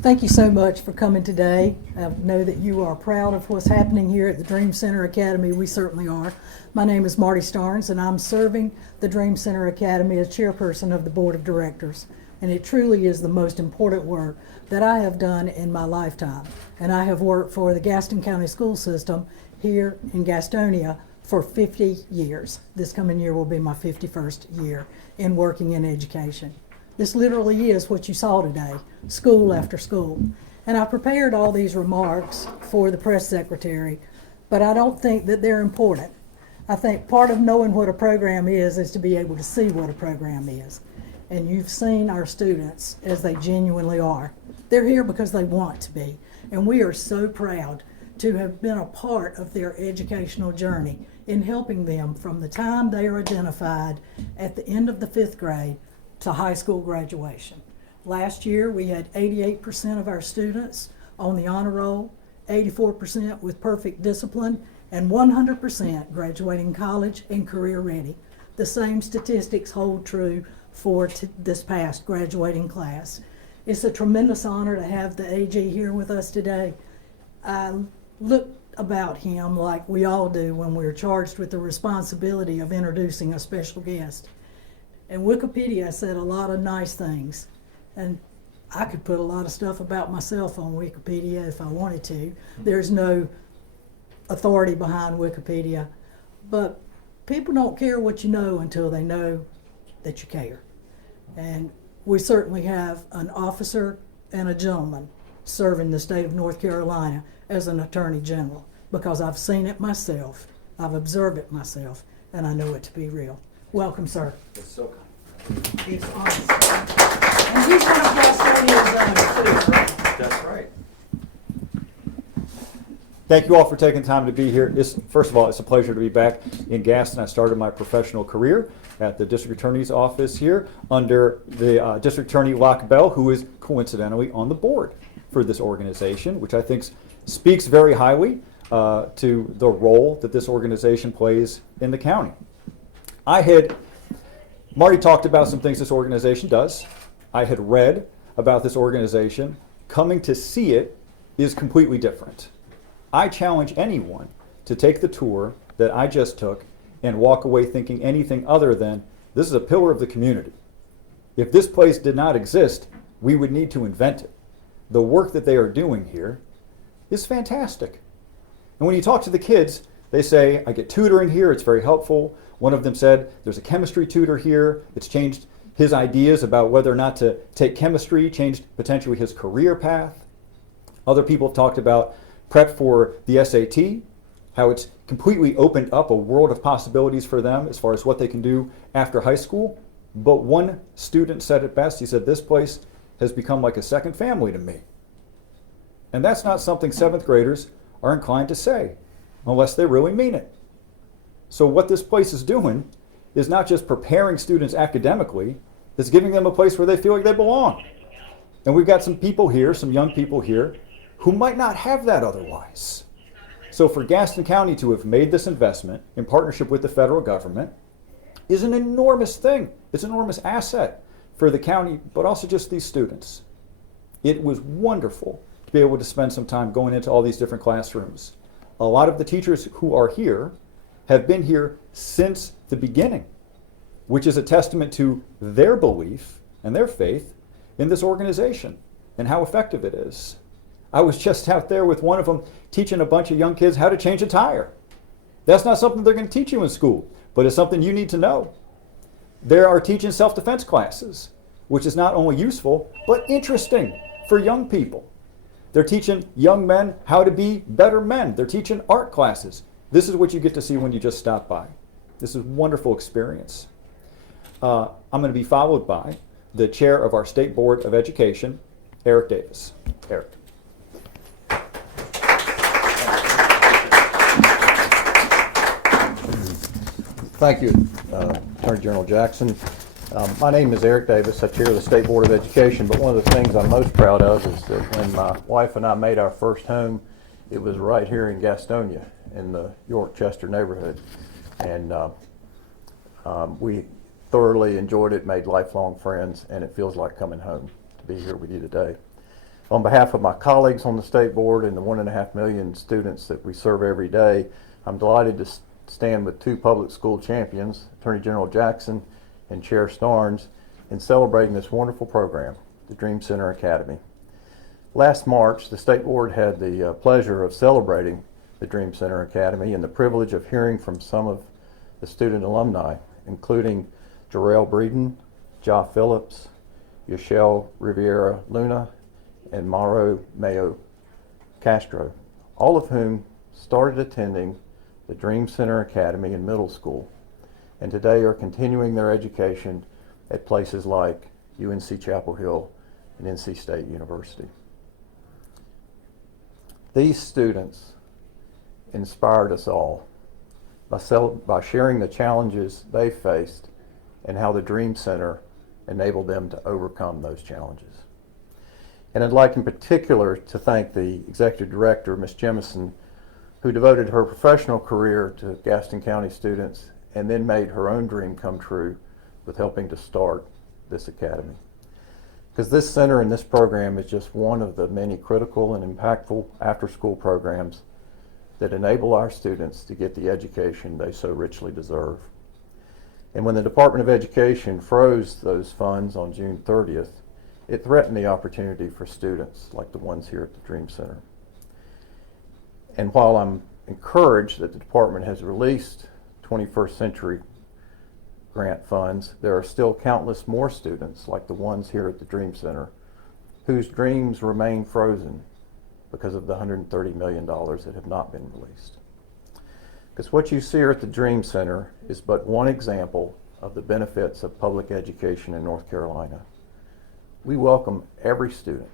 Thank you so much for coming today. I know that you are proud of what's happening here at the Dream Center Academy. We certainly are. My name is Marty Starnes, and I'm serving the Dream Center Academy as chairperson of the board of directors. And it truly is the most important work that I have done in my lifetime. And I have worked for the Gaston County School System here in Gastonia for 50 years. This coming year will be my 51st year in working in education. This literally is what you saw today, school after school. And I prepared all these remarks for the press secretary, but I don't think that they're important. I think part of knowing what a program is to be able to see what a program is. And you've seen our students as they genuinely are. They're here because they want to be. And we are so proud to have been a part of their educational journey in helping them from the time they are identified at the end of the 5th grade to high school graduation. Last year, we had 88% of our students on the honor roll, 84% with perfect discipline, and 100% graduating college and career ready. The same statistics hold true for this past graduating class. It's a tremendous honor to have the AG here with us today. I look about him like we all do when we're charged with the responsibility of introducing a special guest. And Wikipedia said a lot of nice things. And I could put a lot of stuff about myself on Wikipedia if I wanted to. There's no authority behind Wikipedia. But people don't care what you know until they know that you care. And we certainly have an officer and a gentleman serving the state of North Carolina as an attorney general, because I've seen it myself, I've observed it myself, and I know it to be real. Welcome, sir. It's so kind. It's honest. And he's one of Gastonia's own, too. That's right. Thank you all for taking time to be here. First of all, it's a pleasure to be back in Gaston. I started my professional career at the district attorney's office here under the district attorney Locke Bell, who is coincidentally on the board for this organization, which I think speaks very highly to the role that this organization plays in the county. Marty talked about some things this organization does. I had read about this organization. Coming to see it is completely different. I challenge anyone to take the tour that I just took and walk away thinking anything other than, this is a pillar of the community. If this place did not exist, we would need to invent it. The work that they are doing here is fantastic. And when you talk to the kids, they say, I get tutoring here, it's very helpful. One of them said, there's a chemistry tutor here. It's changed his ideas about whether or not to take chemistry, changed potentially his career path. Other people have talked about prep for the SAT, how it's completely opened up a world of possibilities for them as far as what they can do after high school. But one student said it best. He said, this place has become like a second family to me. And that's not something 7th graders are inclined to say, unless they really mean it. So what this place is doing is not just preparing students academically, it's giving them a place where they feel like they belong. And we've got some people here, some young people here, who might not have that otherwise. So for Gaston County to have made this investment in partnership with the federal government is an enormous thing. It's an enormous asset for the county, but also just these students. It was wonderful to be able to spend some time going into all these different classrooms. A lot of the teachers who are here have been here since the beginning, which is a testament to their belief and their faith in this organization and how effective it is. I was just out there with one of them teaching a bunch of young kids how to change a tire. That's not something they're going to teach you in school, but it's something you need to know. They are teaching self-defense classes, which is not only useful, but interesting for young people. They're teaching young men how to be better men. They're teaching art classes. This is what you get to see when you just stop by. This is a wonderful experience. I'm going to be followed by the chair of our State Board of Education, Eric Davis. Eric. Thank you, Attorney General Jackson. My name is Eric Davis. I chair the State Board of Education, but one of the things I'm most proud of is that when my wife and I made our first home, it was right here in Gastonia in the York-Chester neighborhood. And we thoroughly enjoyed it, made lifelong friends, and it feels like coming home to be here with you today. On behalf of my colleagues on the state board and the 1.5 million students that we serve every day, I'm delighted to stand with two public school champions, Attorney General Jackson and Chair Starnes, in celebrating this wonderful program, the Dream Center Academy. Last March, the state board had the pleasure of celebrating the Dream Center Academy and the privilege of hearing from some of the student alumni, including Jarrell Breeden, Ja Phillips, Yashel Riviera Luna, and Mauro Mayo Castro, all of whom started attending the Dream Center Academy in middle school and today are continuing their education at places like UNC Chapel Hill and NC State University. These students inspired us all by sharing the challenges they faced and how the Dream Center enabled them to overcome those challenges. And I'd like in particular to thank the Executive Director, Ms. Jemison, who devoted her professional career to Gaston County students and then made her own dream come true with helping to start this academy. Because this center and this program is just one of the many critical and impactful after-school programs that enable our students to get the education they so richly deserve. And when the Department of Education froze those funds on June 30th, it threatened the opportunity for students like the ones here at the Dream Center. And while I'm encouraged that the department has released 21st Century grant funds, there are still countless more students like the ones here at the Dream Center whose dreams remain frozen because of the $130 million that have not been released. Because what you see here at the Dream Center is but one example of the benefits of public education in North Carolina. We welcome every student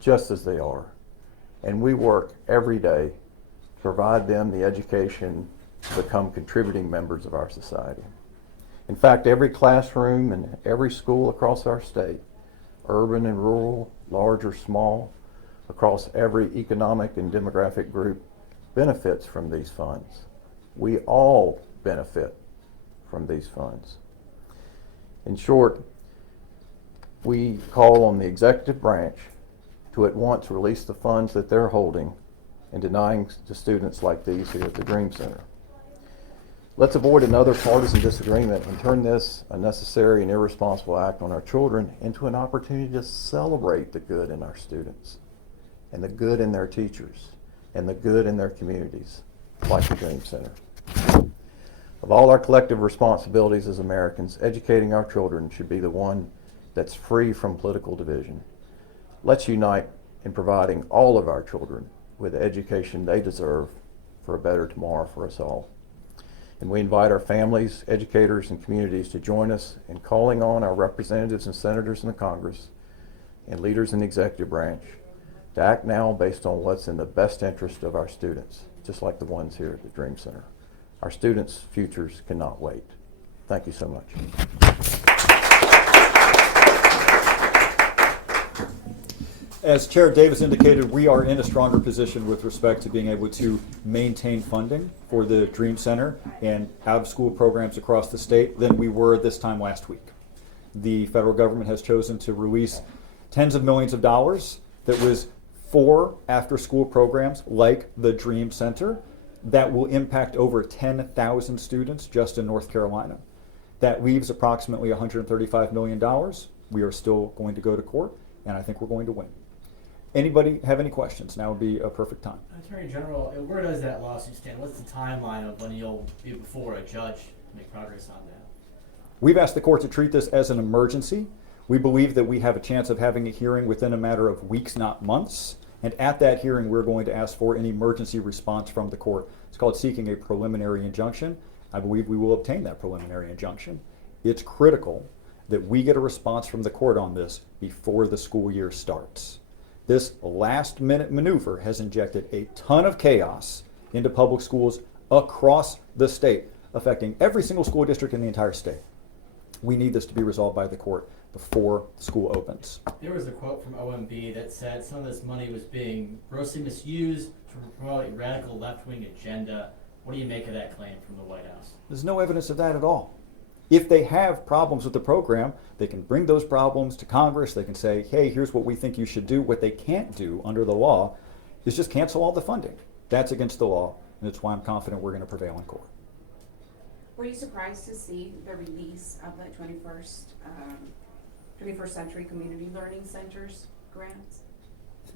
just as they are, and we work every day to provide them the education to become contributing members of our society. In fact, every classroom and every school across our state, urban and rural, large or small, across every economic and demographic group, benefits from these funds. We all benefit from these funds. In short, we call on the executive branch to at once release the funds that they're holding and denying to students like these here at the Dream Center. Let's avoid another partisan disagreement and turn this unnecessary and irresponsible act on our children into an opportunity to celebrate the good in our students and the good in their teachers and the good in their communities, like the Dream Center. Of all our collective responsibilities as Americans, educating our children should be the one that's free from political division. Let's unite in providing all of our children with the education they deserve for a better tomorrow for us all. And we invite our families, educators, and communities to join us in calling on our representatives and senators in the Congress and leaders in the executive branch to act now based on what's in the best interest of our students, just like the ones here at the Dream Center. Our students' futures cannot wait. Thank you so much. As Chair Davis indicated, we are in a stronger position with respect to being able to maintain funding for the Dream Center and out-of-school programs across the state than we were this time last week. The federal government has chosen to release tens of millions of dollars that was for after-school programs like the Dream Center that will impact over 10,000 students just in North Carolina. That leaves approximately $135 million. We are still going to go to court, and I think we're going to win. Anybody have any questions? Now would be a perfect time. Attorney General, where does that lawsuit stand? What's the timeline of when you'll be before a judge to make progress on that? We've asked the court to treat this as an emergency. We believe that we have a chance of having a hearing within a matter of weeks, not months. And at that hearing, we're going to ask for an emergency response from the court. It's called seeking a preliminary injunction. I believe we will obtain that preliminary injunction. It's critical that we get a response from the court on this before the school year starts. This last-minute maneuver has injected a ton of chaos into public schools across the state, affecting every single school district in the entire state. We need this to be resolved by the court before school opens. There was a quote from OMB that said some of this money was being grossly misused to promote a radical left-wing agenda. What do you make of that claim from the White House? There's no evidence of that at all. If they have problems with the program, they can bring those problems to Congress. They can say, hey, here's what we think you should do. What they can't do under the law is just cancel all the funding. That's against the law, and that's why I'm confident we're going to prevail in court. Were you surprised to see the release of the 21st Century Community Learning Centers grants?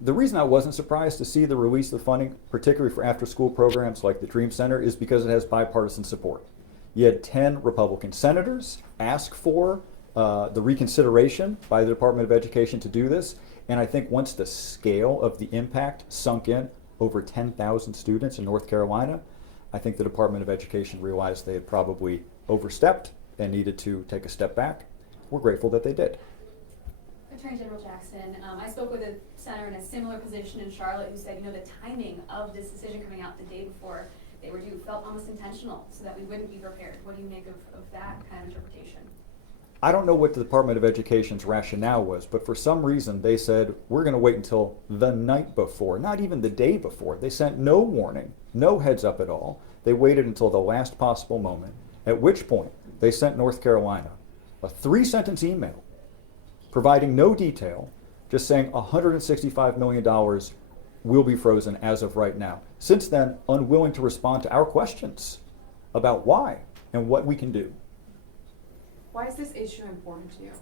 The reason I wasn't surprised to see the release of funding, particularly for after-school programs like the Dream Center, is because it has bipartisan support. You had 10 Republican senators ask for the reconsideration by the Department of Education to do this, and I think once the scale of the impact sunk in, over 10,000 students in North Carolina, I think the Department of Education realized they had probably overstepped and needed to take a step back. We're grateful that they did. Attorney General Jackson, I spoke with a senator in a similar position in Charlotte who said, the timing of this decision coming out the day before they were due felt almost intentional so that we wouldn't be prepared. What do you make of that kind of interpretation? I don't know what the Department of Education's rationale was, but for some reason they said, we're going to wait until the night before, not even the day before. They sent no warning, no heads up at all. They waited until the last possible moment, at which point they sent North Carolina a 3-sentence email providing no detail, just saying $165 million will be frozen as of right now. Since then, unwilling to respond to our questions about why and what we can do. Why is this issue important to you?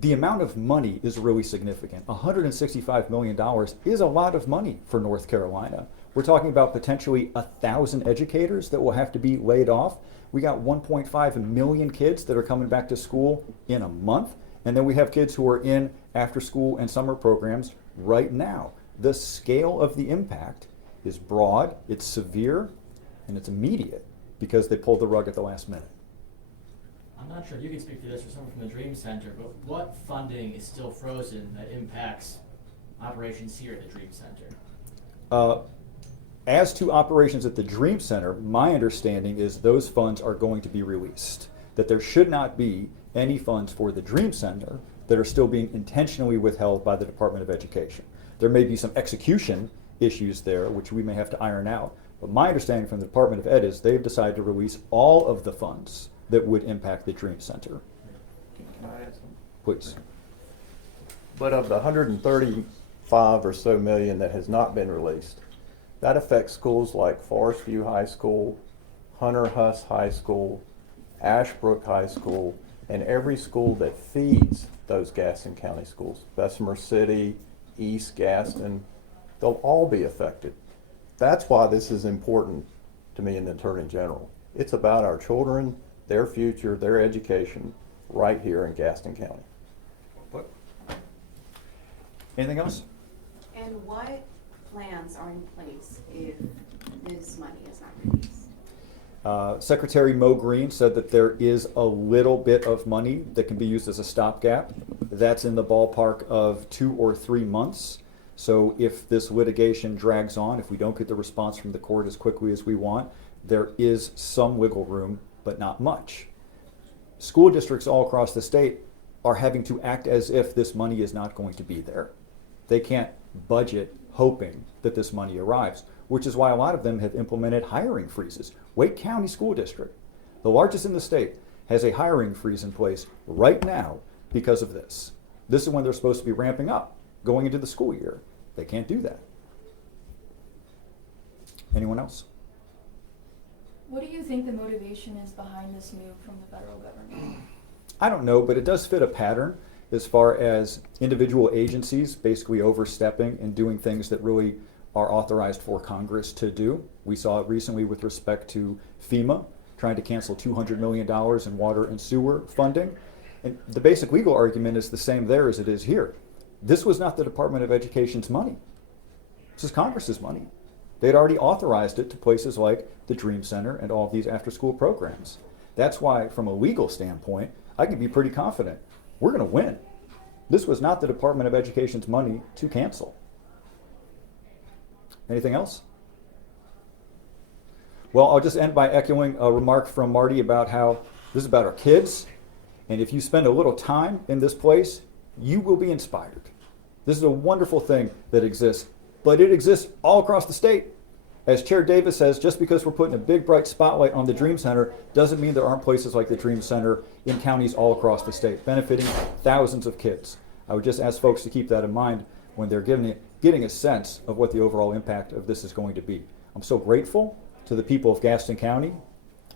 The amount of money is really significant. $165 million is a lot of money for North Carolina. We're talking about potentially 1,000 educators that will have to be laid off. We got 1.5 million kids that are coming back to school in a month. And then we have kids who are in after school and summer programs right now. The scale of the impact is broad, it's severe, and it's immediate because they pulled the rug at the last minute. I'm not sure if you can speak to this or someone from the Dream Center, but what funding is still frozen that impacts operations here at the Dream Center? As to operations at the Dream Center, my understanding is those funds are going to be released. That there should not be any funds for the Dream Center that are still being intentionally withheld by the Department of Education. There may be some execution issues there, which we may have to iron out. But my understanding from the Department of Ed is they've decided to release all of the funds that would impact the Dream Center. Can I add something? Please. But of the 135 or so million that has not been released, that affects schools like Forest View High School, Hunter Huss High School, Ashbrook High School, and every school that feeds those Gaston County schools. Bessemer City, East Gaston, they'll all be affected. That's why this is important to me and the Attorney General. It's about our children, their future, their education, right here in Gaston County. What? Anything else? And what plans are in place if this money is not released? Secretary Mo Green said that there is a little bit of money that can be used as a stopgap. That's in the ballpark of 2 or 3 months. So if this litigation drags on, if we don't get the response from the court as quickly as we want, there is some wiggle room, but not much. School districts all across the state are having to act as if this money is not going to be there. They can't budget hoping that this money arrives, which is why a lot of them have implemented hiring freezes. Wake County School District, the largest in the state, has a hiring freeze in place right now because of this. This is when they're supposed to be ramping up, going into the school year. They can't do that. Anyone else? What do you think the motivation is behind this move from the federal government? I don't know, but it does fit a pattern as far as individual agencies basically overstepping and doing things that really are authorized for Congress to do. We saw it recently with respect to FEMA trying to cancel $200 million in water and sewer funding. And the basic legal argument is the same there as it is here. This was not the Department of Education's money. This is Congress's money. They'd already authorized it to places like the Dream Center and all of these after-school programs. That's why, from a legal standpoint, I can be pretty confident we're going to win. This was not the Department of Education's money to cancel. Anything else? Well, I'll just end by echoing a remark from Marty about how this is about our kids, and if you spend a little time in this place, you will be inspired. This is a wonderful thing that exists, but it exists all across the state. As Chair Davis says, just because we're putting a big bright spotlight on the Dream Center doesn't mean there aren't places like the Dream Center in counties all across the state, benefiting thousands of kids. I would just ask folks to keep that in mind when they're getting a sense of what the overall impact of this is going to be. I'm so grateful to the people of Gaston County,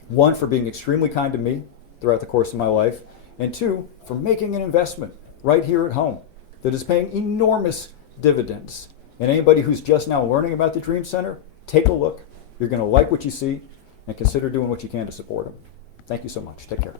one, for being extremely kind to me throughout the course of my life, and two, for making an investment right here at home that is paying enormous dividends. And anybody who's just now learning about the Dream Center, take a look. You're going to like what you see, and consider doing what you can to support them. Thank you so much. Take care.